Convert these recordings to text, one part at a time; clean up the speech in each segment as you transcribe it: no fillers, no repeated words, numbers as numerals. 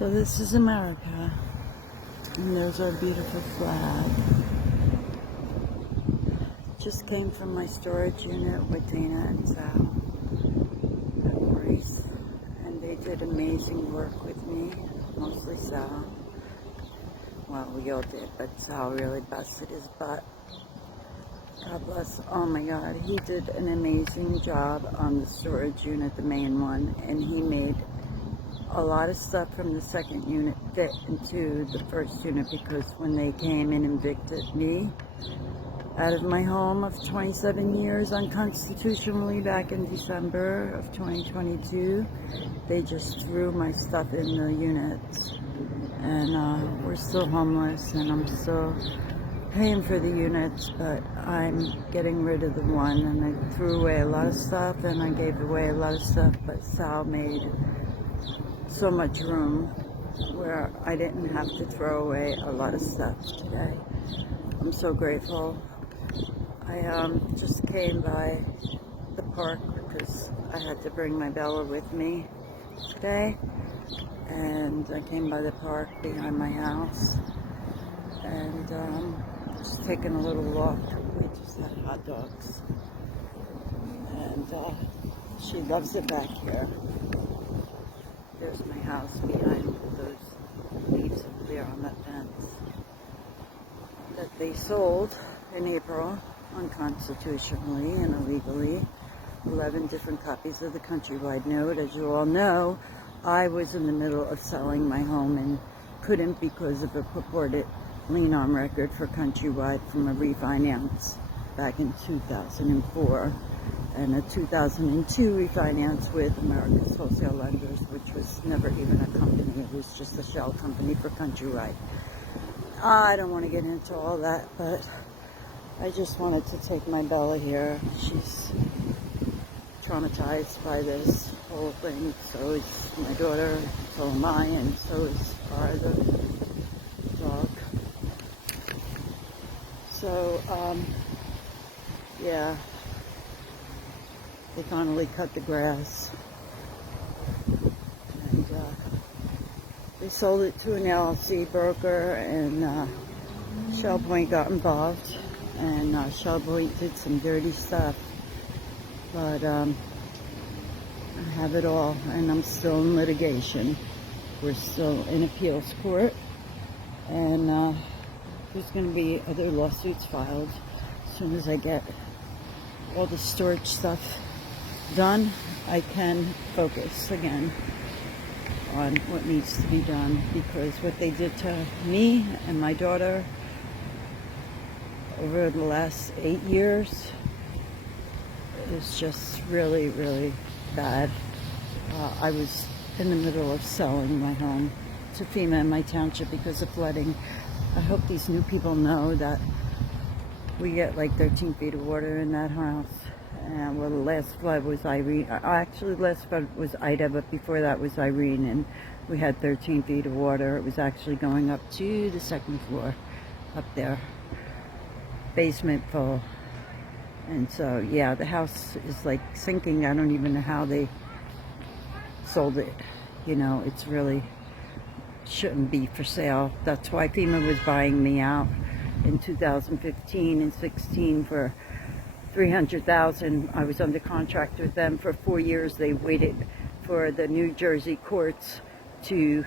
So this is America, and there's our beautiful flag. Just came from my storage unit with Dana and Sal at Grace, and they did amazing work with me, mostly Sal. Well, we all did, but Sal really busted his butt. God bless. Oh my God, he did an amazing job on the storage unit, the main one, and he made a lot of stuff from the second unit fit into the first unit, because when they came and evicted me out of my home of 27 years unconstitutionally back in December of 2022, they just threw my stuff in the units, and we're still homeless, and I'm still paying for the units, but I'm getting rid of the one, and I threw away a lot of stuff, and I gave away a lot of stuff, but Sal made so much room where I didn't have to throw away a lot of stuff today. I'm so grateful. I just came by the park because I had to bring my Bella with me today, and I came by the park behind my house, and just taking a little walk. We just had hot dogs, and she loves it back here. There's my house behind those leaves over there on that fence that they sold in April unconstitutionally and illegally. 11 different copies of the Countrywide note. As you all know, I was in the middle of selling my home and couldn't because of a purported lien on record for Countrywide from a refinance back in 2004. And a 2002 refinance with America's Wholesale Lenders, which was never even a company. It was just a shell company for Countrywide. I don't want to get into all that, but I just wanted to take my Bella here. She's traumatized by this whole thing. So is my daughter, so am I, and so is Scar, the dog. So, yeah. They finally cut the grass, and they sold it to an LLC broker, and Shell Point got involved, and Shell Point did some dirty stuff, but I have it all, and I'm still in litigation. We're still in appeals court, and there's going to be other lawsuits filed as soon as I get all the storage stuff done. I can focus again on what needs to be done, because what they did to me and my daughter over the last 8 years is just really, really bad. I was in the middle of selling my home to FEMA in my township because of flooding. I hope these new people know that we get like 13 feet of water in that house. And well, the last flood was Irene. Actually, the last flood was Ida, but before that was Irene, and we had 13 feet of water. It was actually going up to the second floor up there. Basement full. And so, yeah, the house is like sinking. I don't even know how they sold it. You know, it's really shouldn't be for sale. That's why FEMA was buying me out in 2015 and 16 for $300,000. I was under contract with them for 4 years. They waited for the New Jersey courts to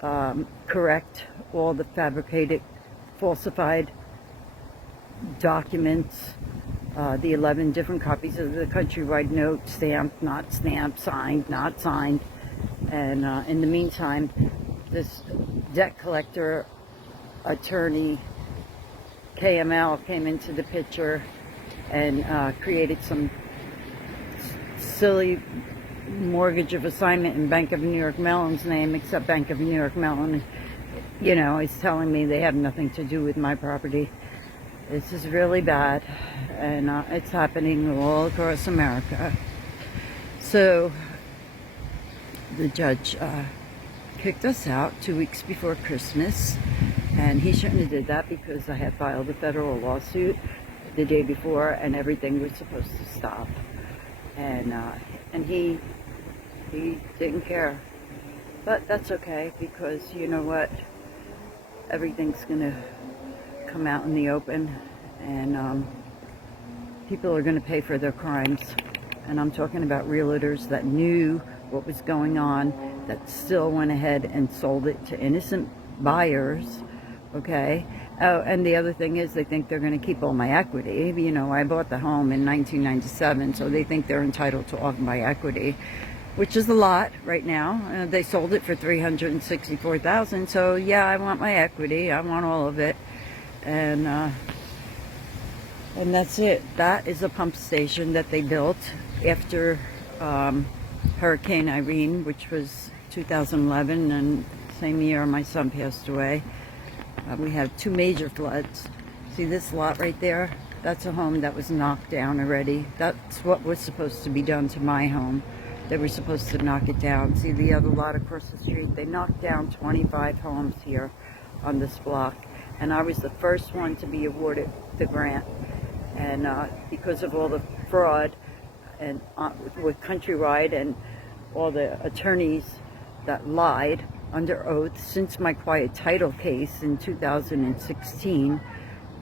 correct all the fabricated, falsified documents, the 11 different copies of the Countrywide note, stamped, not stamped, signed, not signed. And in the meantime, this debt collector attorney, KML, came into the picture and created some silly mortgage of assignment in Bank of New York Mellon's name, except Bank of New York Mellon, you know, is telling me they have nothing to do with my property. This is really bad, and it's happening all across America. So the judge kicked us out 2 weeks before Christmas, and he shouldn't have did that, because I had filed a federal lawsuit the day before, and everything was supposed to stop. And he didn't care. But that's okay, because you know what? Everything's gonna come out in the open, and people are gonna pay for their crimes. And I'm talking about realtors that knew what was going on, that still went ahead and sold it to innocent buyers, okay? Oh, and the other thing is, they think they're going to keep all my equity. You know, I bought the home in 1997, so they think they're entitled to all of my equity, which is a lot right now. They sold it for $364,000, so yeah, I want my equity. I want all of it, and that's it. That is a pump station that they built after Hurricane Irene, which was 2011, and same year my son passed away. We had 2 major floods. See this lot right there? That's a home that was knocked down already. That's what was supposed to be done to my home. They were supposed to knock it down. See the other lot across the street? They knocked down 25 homes here on this block. And I was the first one to be awarded the grant. And because of all the fraud and with Countrywide and all the attorneys that lied under oath since my quiet title case in 2016,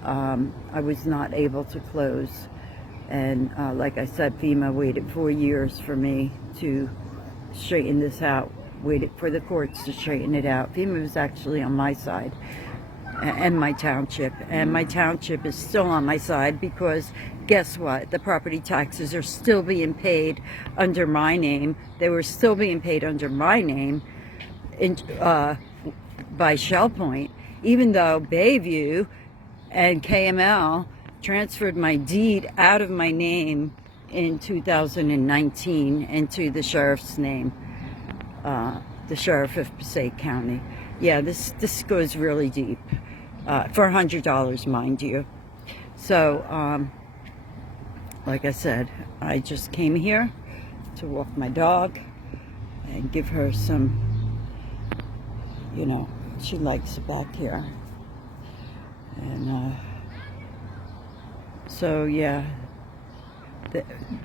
I was not able to close. And like I said, FEMA waited 4 years for me to straighten this out, waited for the courts to straighten it out. FEMA was actually on my side, and my township. And my township is still on my side, because guess what? The property taxes are still being paid under my name. They were still being paid under my name by Shell Point, even though Bayview and KML transferred my deed out of my name in 2019 into the sheriff's name, the sheriff of Passaic County. Yeah, this goes really deep, for $100, mind you. So, like I said, I just came here to walk my dog and give her some, you know, she likes it back here. And so yeah,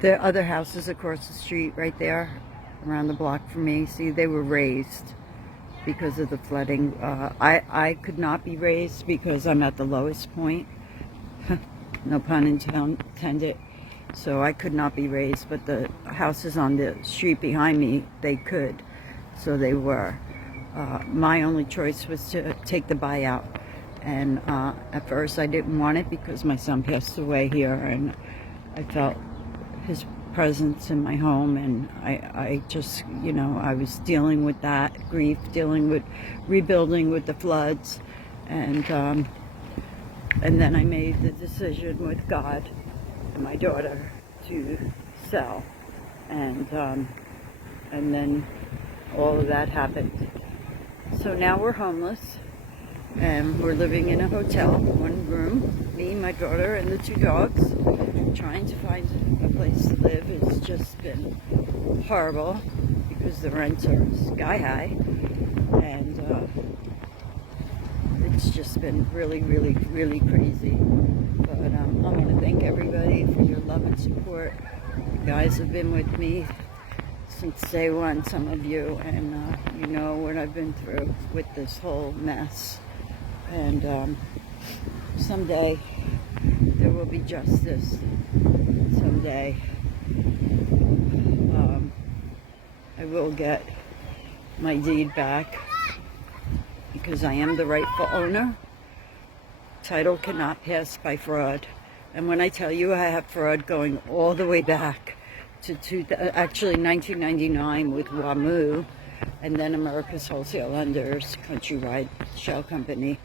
the other houses across the street right there around the block from me, see, they were raised because of the flooding. I could not be raised because I'm at the lowest point, no pun intended, so I could not be raised, but the houses on the street behind me, they could, so they were. My only choice was to take the buyout, and at first I didn't want it because my son passed away here, and I felt his presence in my home, and I just, you know, I was dealing with that grief, dealing with rebuilding with the floods, and then I made the decision with God and my daughter to sell, and then all of that happened. So now we're homeless, and we're living in a hotel, 1 room, me, my daughter, and the 2 dogs. Trying to find a place to live has just been horrible because the rents are sky high, and it's just been really, really, really crazy. But I want to thank everybody for your love and support. You guys have been with me since day one, some of you, and you know what I've been through with this whole mess. And someday there will be justice. Someday I will get my deed back, because I am the rightful owner. Title cannot pass by fraud. And when I tell you I have fraud going all the way back to actually 1999 with WAMU, and then America's Wholesale Lenders, Countrywide Shell Company,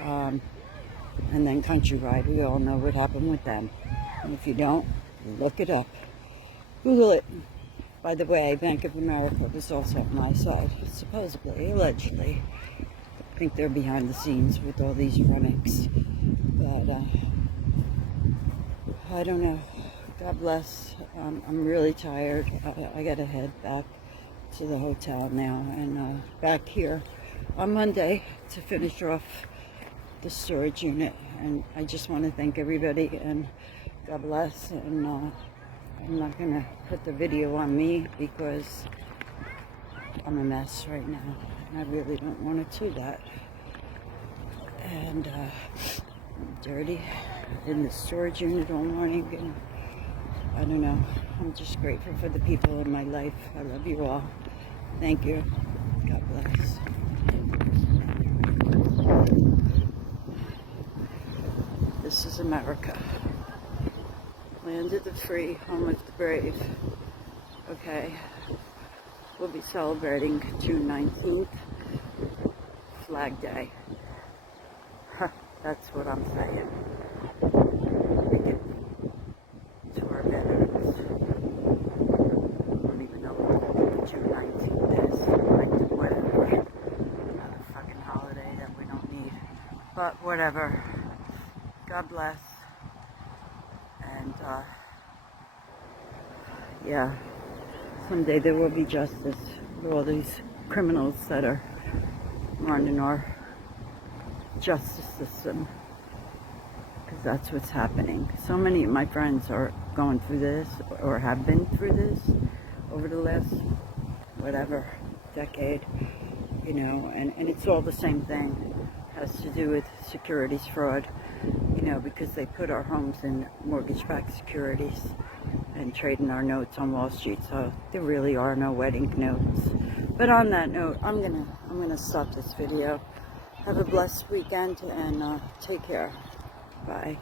and then Countrywide. We all know what happened with them. And if you don't, look it up. Google it. By the way, Bank of America was also on my side, supposedly, allegedly. I think they're behind the scenes with all these run-ins. But I don't know. God bless. I'm really tired. I gotta head back to the hotel now, and back here on Monday to finish off the storage unit. And I just want to thank everybody, and God bless. And I'm not gonna put the video on me because I'm a mess right now, and I really don't want to do that. And I'm dirty in the storage unit all morning, and I don't know. I'm just grateful for the people in my life. I love you all. Thank you. God bless. This is America. Land of the free, home of the brave. Okay. We'll be celebrating June 19th, Flag Day. That's what I'm saying. We give to our veterans. I don't even know what June 19th is. Like, whatever. Another fucking holiday that we don't need. But whatever. God bless. And, yeah. Someday there will be justice for all these criminals that are running our justice system, because that's what's happening. So many of my friends are going through this, or have been through this over the last whatever decade, you know, and it's all the same thing. It has to do with securities fraud, you know, because they put our homes in mortgage-backed securities and trading our notes on Wall Street, so there really are no wedding notes. But on that note, I'm gonna stop this video. Have a blessed weekend, and take care. Bye.